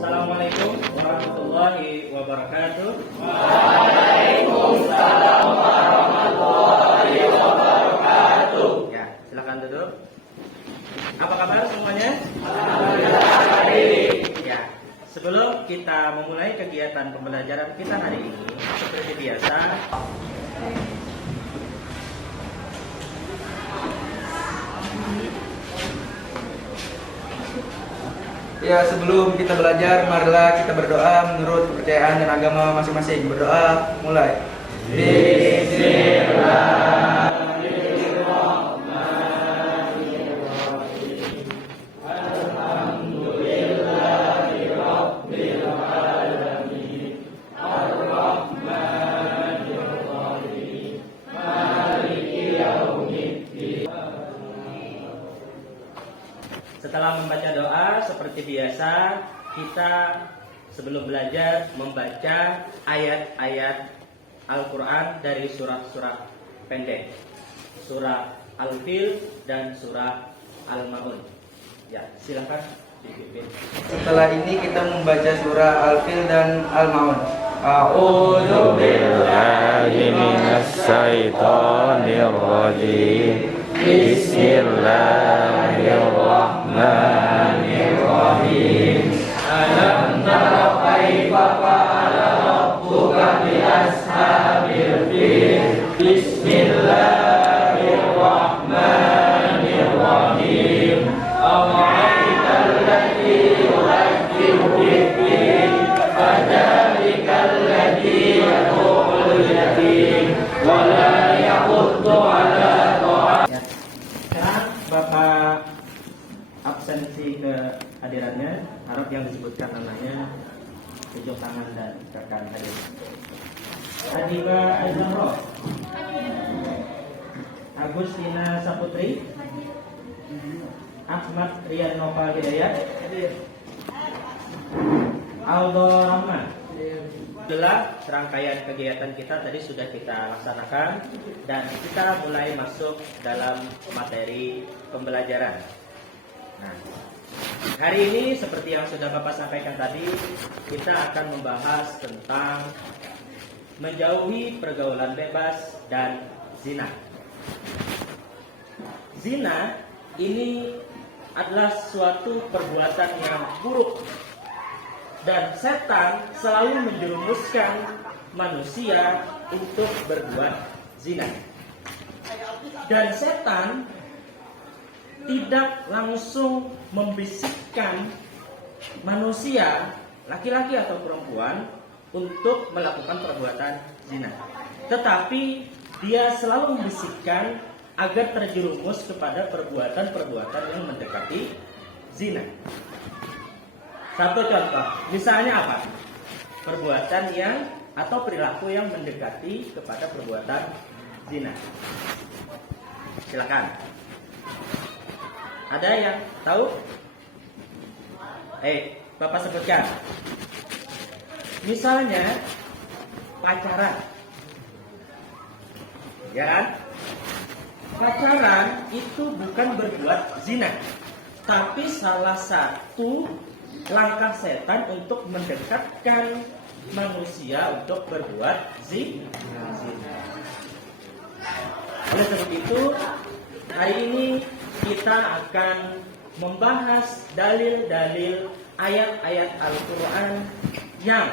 Assalamualaikum warahmatullahi wabarakatuh. Waalaikumsalam warahmatullahi wabarakatuh. Ya, silakan duduk. Apa kabar semuanya? Alhamdulillah baik. Ya, sebelum kita memulai kegiatan pembelajaran kita hari ini, seperti biasa, ya, sebelum kita belajar, marilah kita berdoa menurut kepercayaan dan agama masing-masing. Berdoa, mulai. Setelah membaca doa, seperti biasa, kita sebelum belajar membaca ayat-ayat Al-Quran dari surah-surah pendek, surah Al-Fil dan surah Al-Ma'un. Ya, silakan dipimpin. Setelah ini kita membaca surah Al-Fil dan Al-Ma'un. A'udzu billahi minasy syaithanir rajim. Bismillahirrahmanirrahim. Alam tara kaifa fa'ala rabbuka bi ashabil fil. Bismillahirrahmanirrahim. Ara'aital ladzi yu'adhdhibu fil-fil, fadzalikal ladzi yad'ul yatim wa la yahuddu 'ala Ya. Sekarang Bapak absensi kehadirannya, harap yang disebutkan namanya, tunjuk tangan dan rekan hadir. Adiba Azamro, Agustina Saputri, Ahmad Rian Nopal Hidayat, Aldo Rahman. Itulah serangkaian kegiatan kita tadi sudah kita laksanakan dan kita mulai masuk dalam materi pembelajaran. Nah, hari ini seperti yang sudah Bapak sampaikan tadi, kita akan membahas tentang menjauhi pergaulan bebas dan zina. Zina ini adalah suatu perbuatan yang buruk dan setan selalu menjerumuskan manusia untuk berbuat zina. Dan setan tidak langsung membisikkan manusia, laki-laki atau perempuan, untuk melakukan perbuatan zina. Tetapi dia selalu membisikkan agar terjerumus kepada perbuatan-perbuatan yang mendekati zina. Satu contoh, misalnya apa? Perbuatan yang atau perilaku yang mendekati kepada perbuatan zina. Silakan. Ada yang tahu? Bapak sebutkan. Misalnya pacaran. Ya kan? Pacaran itu bukan berbuat zina, tapi salah satu langkah setan untuk mendekatkan manusia untuk berbuat zina. Oleh sebab itu, hari ini kita akan membahas dalil-dalil ayat-ayat Al-Quran yang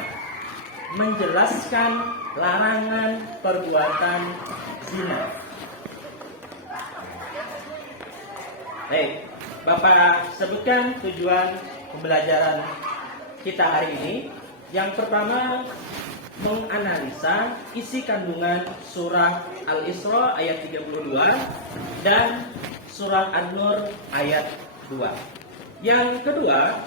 menjelaskan larangan perbuatan zina. Bapak sebutkan tujuan pembelajaran kita hari ini. Yang pertama, menganalisa isi kandungan surah Al-Isra ayat 32 dan surah An-Nur ayat 2. Yang kedua,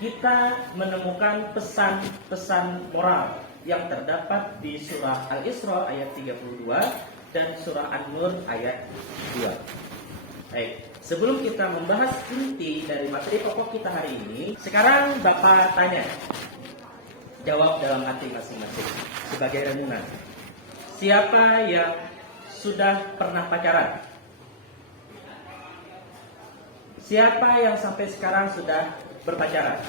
kita menemukan pesan-pesan moral yang terdapat di surah Al-Isra ayat 32 dan surah An-Nur ayat 2. Sebelum kita membahas inti dari materi pokok kita hari ini, sekarang Bapak tanya, jawab dalam hati masing-masing sebagai renungan. Siapa yang sudah pernah pacaran? Siapa yang sampai sekarang sudah berpacaran?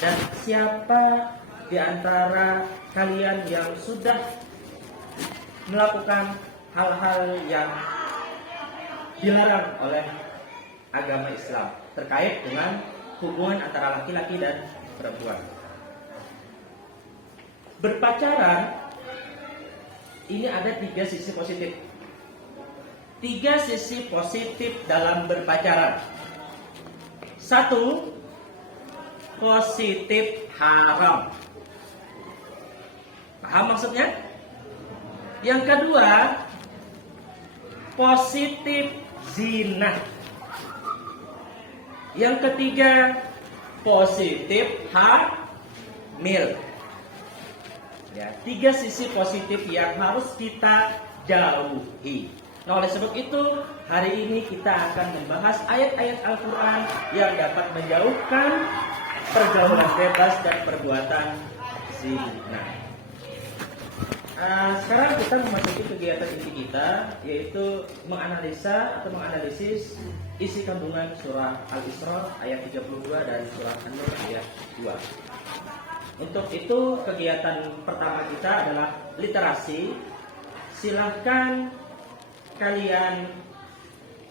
Dan siapa di antara kalian yang sudah melakukan hal-hal yang dilarang oleh agama Islam terkait dengan hubungan antara laki-laki dan perempuan? Berpacaran ini ada 3 sisi positif. 3 sisi positif dalam berpacaran. 1, positif haram. Paham maksudnya? Yang kedua, positif zina. Yang ketiga, positif hamil. Ya, 3 sisi positif yang harus kita jauhi. Nah, oleh sebab itu, hari ini kita akan membahas ayat-ayat Al-Quran yang dapat menjauhkan pergaulan bebas dan perbuatan zina. Sekarang kita memasuki kegiatan inti kita, yaitu menganalisa atau menganalisis isi kandungan surah Al-Isra ayat 32 dan surah An-Nur ayat 2. Untuk itu, kegiatan pertama kita adalah literasi. Silahkan kalian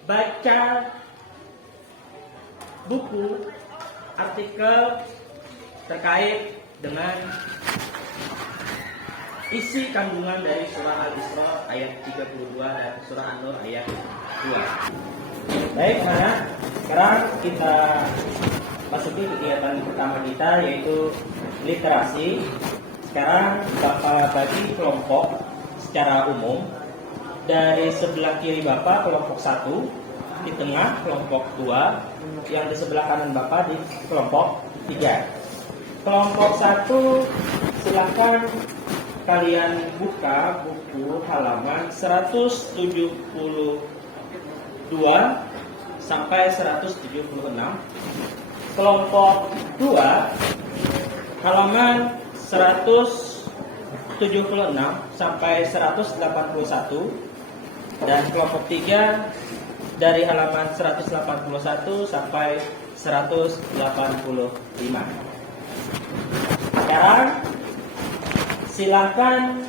baca buku, artikel terkait dengan isi kandungan dari surah Al-Isra ayat 32 dan surah An-Nur ayat 2. Baik, mana? Sekarang kita masuki kegiatan pertama kita, yaitu literasi. Sekarang Bapak bagi kelompok secara umum. Dari sebelah kiri Bapak kelompok 1, di tengah kelompok 2, yang di sebelah kanan Bapak di kelompok 3. Kelompok 1, silakan kalian buka buku halaman 172 sampai 176. Kelompok 2, halaman 176 sampai 181. Dan kelompok 3 dari halaman 181 sampai 185. Sekarang silakan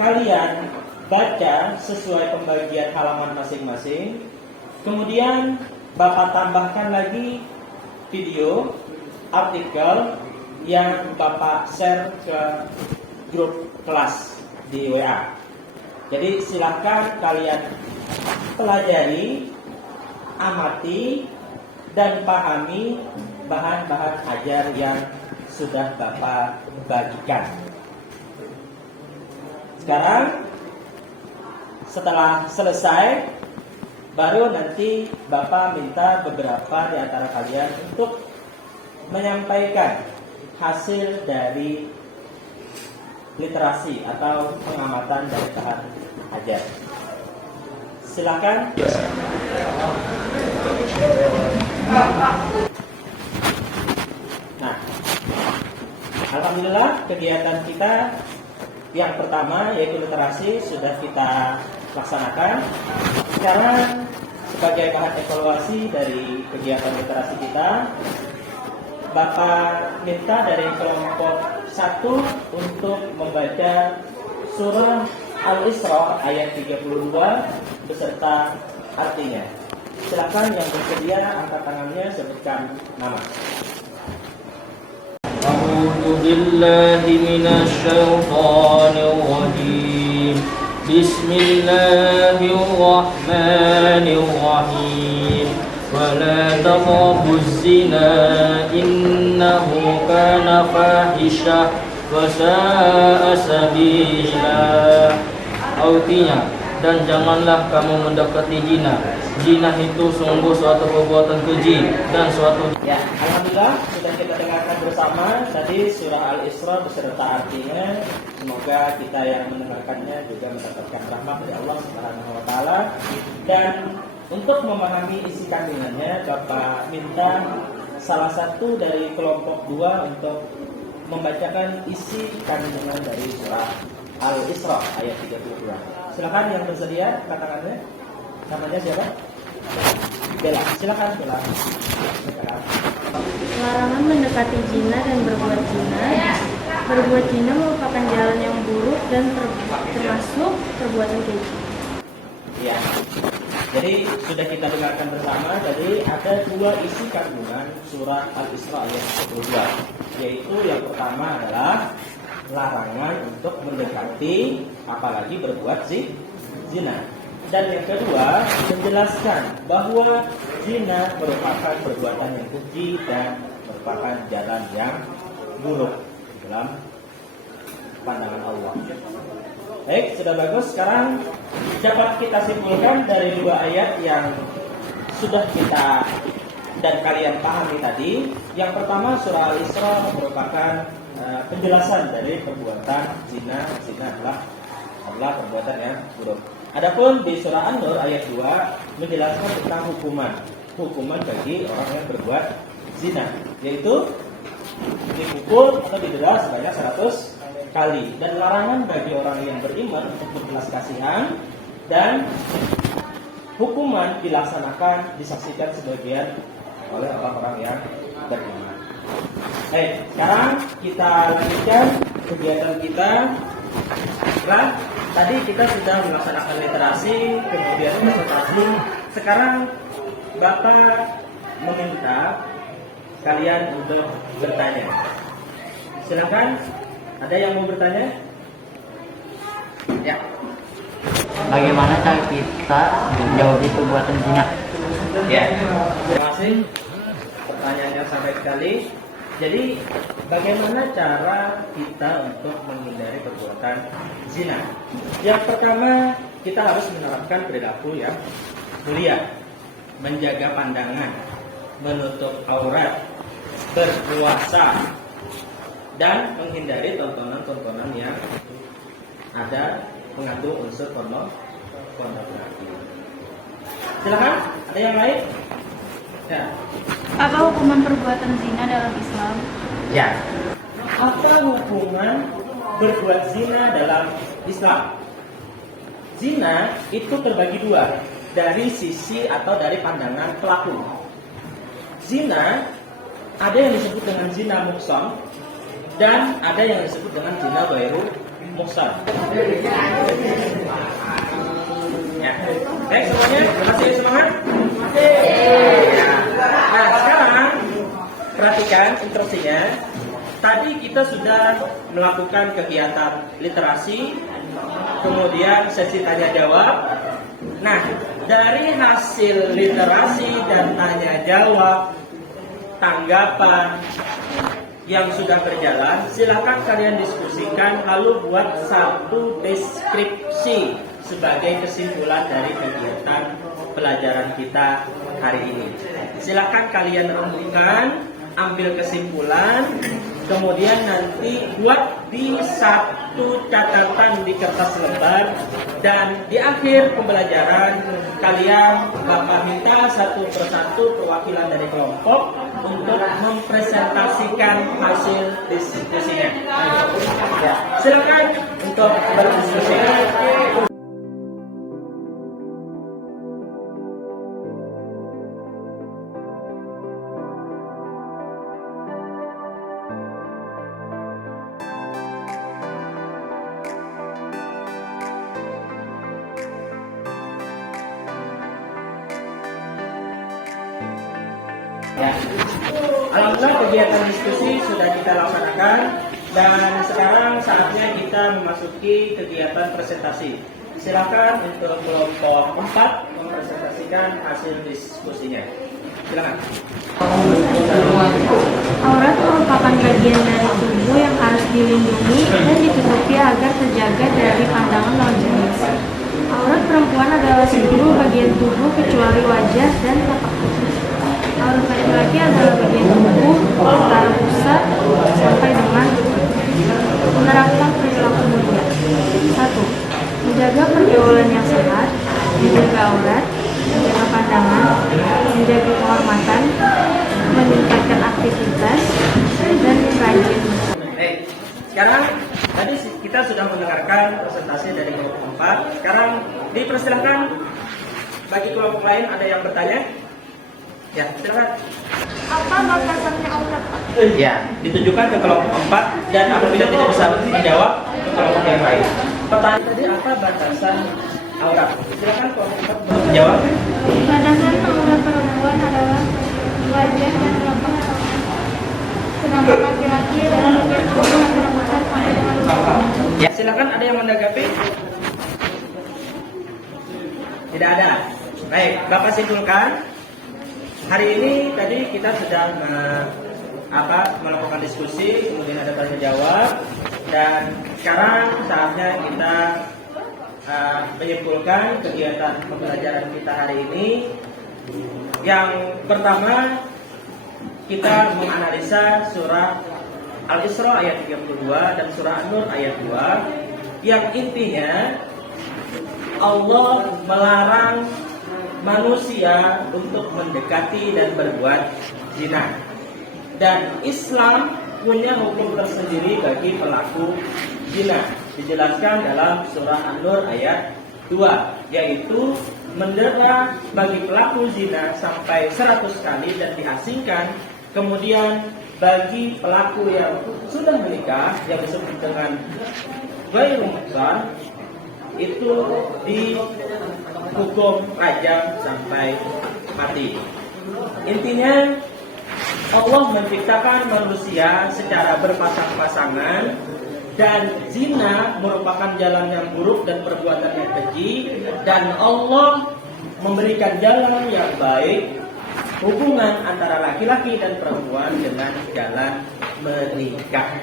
kalian baca sesuai pembagian halaman masing-masing. Kemudian Bapak tambahkan lagi video, artikel yang Bapak share ke grup kelas di WA. Jadi silakan kalian pelajari, amati, dan pahami bahan-bahan ajar yang sudah Bapak bagikan. Sekarang setelah selesai, baru nanti Bapak minta beberapa di antara kalian untuk menyampaikan hasil dari literasi atau pengamatan dari bahan ajar. Silakan. Nah, alhamdulillah kegiatan kita yang pertama, yaitu literasi, sudah kita laksanakan. Sekarang sebagai bahan evaluasi dari kegiatan literasi kita, Bapak minta dari kelompok 1 untuk membaca surah Al-Isra ayat 32 beserta artinya. Silakan yang bersedia angkat tangannya, sebutkan nama. A'udzu billahi minasy syaithanir rajim. Bismillahirrahmanirrahim. ولا تقربوا الزنا إنه كان فاحشة وساء سبيلا. Artinya, dan janganlah kamu mendekati zina. Zina itu sungguh suatu perbuatan keji dan suatu. Ya, alhamdulillah sudah kita dengarkan bersama tadi surah Al-Isra beserta artinya. Semoga kita yang mendengarkannya juga mendapatkan rahmat dari Allah Subhanahu wa taala. Dan untuk memahami isi kandungannya, Bapak minta salah satu dari kelompok 2 untuk membacakan isi kandungan dari surah Al-Isra ayat 32. Silakan yang bersedia, katakannya. Namanya siapa? Bella. Silakan Bella. Larangan mendekati zina dan berbuat zina. Berbuat zina merupakan jalan yang buruk dan termasuk perbuatan keji. Ya. Jadi sudah kita dengarkan bersama. Jadi ada dua isi kandungan surah Al-Isra ayat 22, yaitu yang pertama adalah larangan untuk mendekati apalagi berbuat zina. Dan yang kedua menjelaskan bahwa zina merupakan perbuatan yang keji dan merupakan jalan yang buruk dalam pandangan Allah. Baik, sudah bagus. Sekarang dapat kita simpulkan dari dua ayat yang sudah kita dan kalian pahami tadi. Yang pertama, surah Al-Isra merupakan penjelasan dari perbuatan zina. Zina adalah perbuatan yang buruk. Adapun di surah An-Nur ayat 2 menjelaskan tentang hukuman bagi orang yang berbuat zina, yaitu dipukul atau didera sebanyak 100 kali, dan larangan bagi orang yang beriman untuk berbelas kasihan, dan hukuman dilaksanakan disaksikan sebagian oleh orang-orang yang beriman. Baik, sekarang kita lanjutkan kegiatan kita. Nah, tadi kita sudah melaksanakan literasi, kemudian presentasi. Sekarang Bapak meminta kalian untuk bertanya. Silakan. Ada yang mau bertanya? Ya. Bagaimana cara kita menjauhi perbuatan zina? Ya. Terima kasih. Pertanyaannya sampai sekali. Jadi, bagaimana cara kita untuk menghindari perbuatan zina? Yang pertama, kita harus menerapkan perilaku yang mulia, menjaga pandangan, menutup aurat, berpuasa, dan menghindari tontonan-tontonan yang ada mengandung unsur pornografi. Silakan, ada yang lain? Ya. Apa hukuman perbuatan zina dalam Islam? Ya. Apa hukuman berbuat zina dalam Islam? Zina itu terbagi dua, dari sisi atau dari pandangan pelaku. Zina ada yang disebut dengan zina muhsan dan ada yang disebut dengan zina ghairu muhsan. Ya. Baik semuanya, masih semangat? Ya. Nah, sekarang perhatikan instruksinya. Tadi kita sudah melakukan kegiatan literasi, kemudian sesi tanya jawab. Nah, dari hasil literasi dan tanya jawab, tanggapan yang sudah berjalan, silakan kalian diskusikan lalu buat satu deskripsi sebagai kesimpulan dari kegiatan pelajaran kita hari ini. Silakan kalian renungkan, ambil kesimpulan, kemudian nanti buat di satu catatan di kertas lembar, dan di akhir pembelajaran kalian Bapak minta satu persatu perwakilan dari kelompok untuk mempresentasikan hasil diskusinya. Ya, silakan untuk berdiskusi. Ya. Alhamdulillah kegiatan diskusi sudah kita laksanakan, dan sekarang saatnya kita memasuki kegiatan presentasi. Silakan untuk kelompok 4 mempresentasikan hasil diskusinya. Silakan. Aurat merupakan bagian dari tubuh yang harus dilindungi dan ditutupi agar terjaga dari pandangan lawan jenis. Aurat perempuan adalah seluruh bagian tubuh kecuali wajah dan tapak tubuh. Aurat laki-laki adalah bagian tubuh antara pusat sampai dengan menerapkan perilaku mulia. 1. Menjaga pergaulan yang sehat, menjaga aurat, menjaga pandangan, menjaga kehormatan, meningkatkan aktivitas, dan rajin. Baik, sekarang tadi kita sudah mendengarkan presentasi dari kelompok 4. Sekarang dipersilahkan bagi kelompok lain, ada yang bertanya? Ya, silakan. Apa batasannya aurat, Pak? Ya, ditujukan ke kelompok 4 dan apabila tidak bisa menjawab ke kelompok yang lain. Pertanyaan tadi apa batasan aurat? Silakan kelompok 4 untuk menjawab. Batasan aurat perempuan adalah wajah dan telapak tangan. Sedangkan laki-laki adalah bagian tubuh yang bermuatan sampai dengan lutut. Ya, silakan ada yang menanggapi? Tidak ada. Baik, Bapak simpulkan. Hari ini tadi kita sudah melakukan diskusi, kemudian ada tanya jawab, dan sekarang saatnya kita menyimpulkan kegiatan pembelajaran kita hari ini. Yang pertama, kita menganalisa surah Al-Isra ayat 32 dan surah An-Nur ayat 2, yang intinya Allah melarang manusia untuk mendekati dan berbuat zina. Dan Islam punya hukum tersendiri bagi pelaku zina. Dijelaskan dalam surah An-Nur ayat 2, yaitu mendera bagi pelaku zina sampai 100 kali dan diasingkan. Kemudian bagi pelaku yang sudah menikah, yang disebut dengan ghairu muhsan, itu dihukum rajam sampai mati. Intinya Allah menciptakan manusia secara berpasang-pasangan, dan zina merupakan jalan yang buruk dan perbuatan yang keji, dan Allah memberikan jalan yang baik, hubungan antara laki-laki dan perempuan dengan jalan menikah.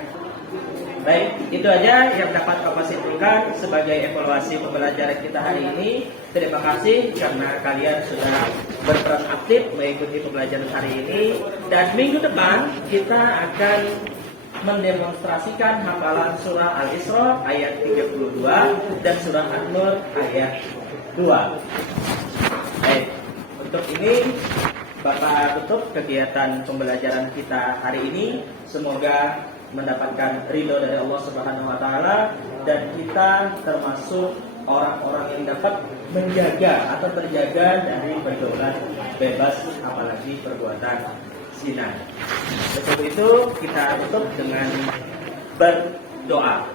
Baik, itu aja yang dapat Bapak simpulkan sebagai evaluasi pembelajaran kita hari ini. Terima kasih karena kalian sudah berperan aktif mengikuti pembelajaran hari ini. Dan minggu depan kita akan mendemonstrasikan hafalan surah Al-Isra ayat 32 dan surah An-Nur ayat 2. Baik, untuk ini Bapak tutup kegiatan pembelajaran kita hari ini. Semoga mendapatkan ridho dari Allah Subhanahu wa taala, dan kita termasuk orang-orang yang dapat menjaga atau terjaga dari pergaulan bebas, apalagi perbuatan zina. Sebab itu kita tutup dengan berdoa.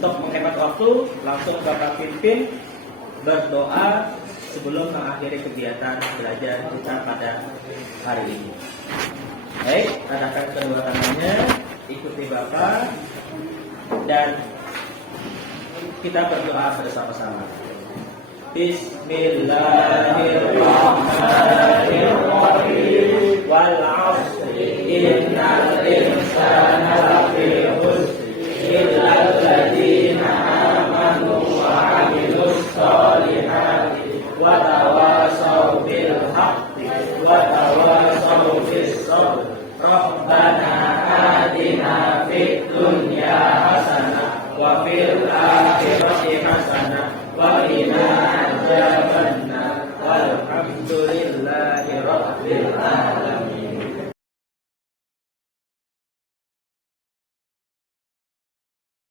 Untuk menghemat waktu, langsung Bapak pimpin berdoa sebelum mengakhiri kegiatan belajar kita pada hari ini. Baik, tadahkan kedua tangannya, ikuti Bapak, dan kita berdoa bersama-sama. Bismillahirrahmanirrahim. Wal 'ashri innal insana lafi khusr illa alladziina aamanu wa 'amilus shalihati wa tawasaw bil haqqi wa tawasaw bis sabr. Rabbana atina fid dunya hasanah wa fil akhirati